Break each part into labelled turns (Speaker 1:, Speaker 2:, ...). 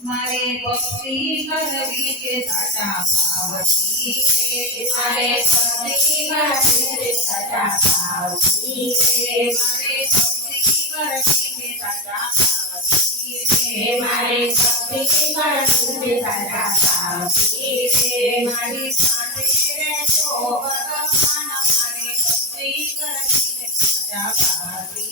Speaker 1: મારે ભક્તિ કરવી છે સાચા ભાવથી
Speaker 2: મારે ભક્તિ કરવી છે સદા ભાવથી
Speaker 1: મારે ભક્તિ કરવી છે સાચા ભાવથી
Speaker 2: મારે ભક્તિ કરવી છે સદા ભાવથી
Speaker 1: મારી સાથે રહેજો ભગવાન મારે ભક્તિ કરવી છે સાચા ભાવથી
Speaker 2: મારે ભક્તિ કરવી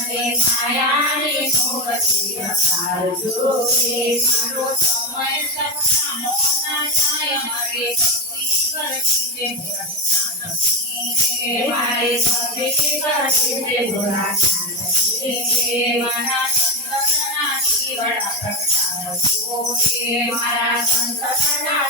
Speaker 1: કરવી છે ભોળા
Speaker 2: સાંભળી રે
Speaker 1: મારી સાથે રહેજો ભગવાન મારે ભક્તિ કરવી છે ભોળા નથી
Speaker 2: મારે ભક્તિ કરવી છે ભોળા સાંભળી રે
Speaker 1: મારા માનવથી માનવતાજો રે
Speaker 2: મારા માનવથી માનવતાજો રે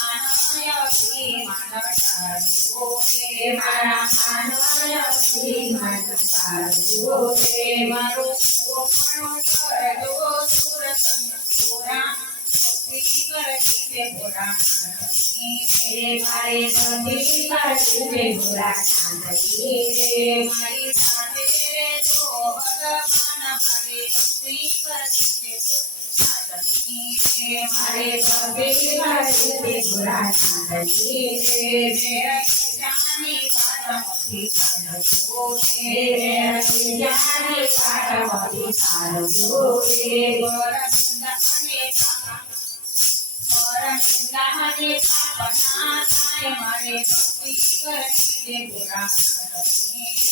Speaker 1: મારી સાથે રહેજો ભગવાન મારે ભક્તિ કરવી છે ભોળા નથી
Speaker 2: મારે ભક્તિ કરવી છે ભોળા સાંભળી રે
Speaker 1: જાની પાઠમાંથી કાઢજો રે
Speaker 2: જ્ઞાની પાઠમાંથી સારજો રે
Speaker 1: વરંદાને વરંદાને પાપના થાય મારે ભક્તિ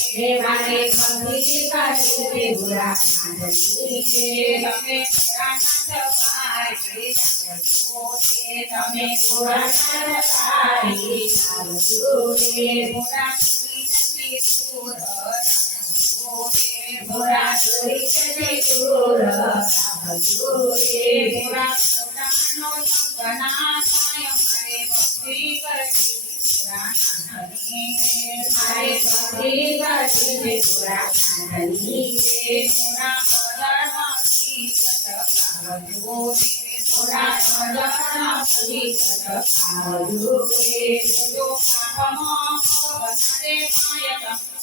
Speaker 1: કરવી છે ભોળા નથી
Speaker 2: રે મારે ભક્તિ કરવી છે ભોળા સાંભળી રે
Speaker 1: તમે પુરાના જવારે આવજો રે તમે
Speaker 2: પુરાણ તારી આવજો રે
Speaker 1: પુરા સુરી દૂર મારે કરવી
Speaker 2: છે ભોળા સાંભળી રે
Speaker 1: પુરા પદરમાંથી લટકાવજો રે
Speaker 2: ભોળા ભજનમાંથી આવજો રે
Speaker 1: જો પાપમાં પગનારે માયકમ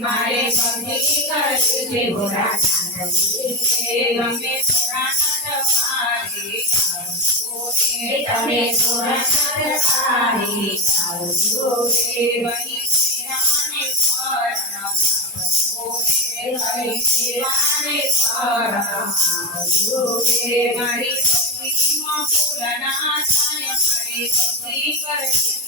Speaker 2: મારે ભક્તિ કરવી ભોળા સાંભળી
Speaker 1: તમે
Speaker 2: પુરાણ તારી આવજો રે
Speaker 1: બની શ્રીરાને
Speaker 2: હરિ શિવાને પર રે
Speaker 1: મારી ભક્તિમાં પૂર્ણા થાય મારી ભક્તિ કરવી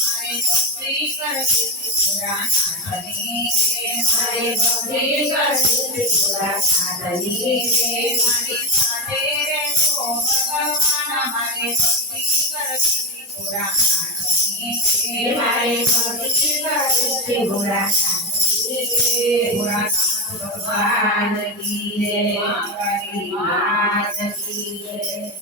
Speaker 2: ભક્તિ રે
Speaker 1: રે
Speaker 2: રે
Speaker 1: પુરા નંદ રે
Speaker 2: રે
Speaker 1: મારે ભક્તિ કરવી પુરાણા ધની છે
Speaker 2: મારે ભક્તિ કરવી છે ભોળા સાંભળી રે
Speaker 1: મારી સાથે રહેજો ભગવાન મારે ભક્તિ કરવી પુરાણા ધની છે
Speaker 2: મારે ભક્તિ કરવી છે ભોળા રે
Speaker 1: પુરાણા ભગવાન કી જય
Speaker 2: મારી માત કી જય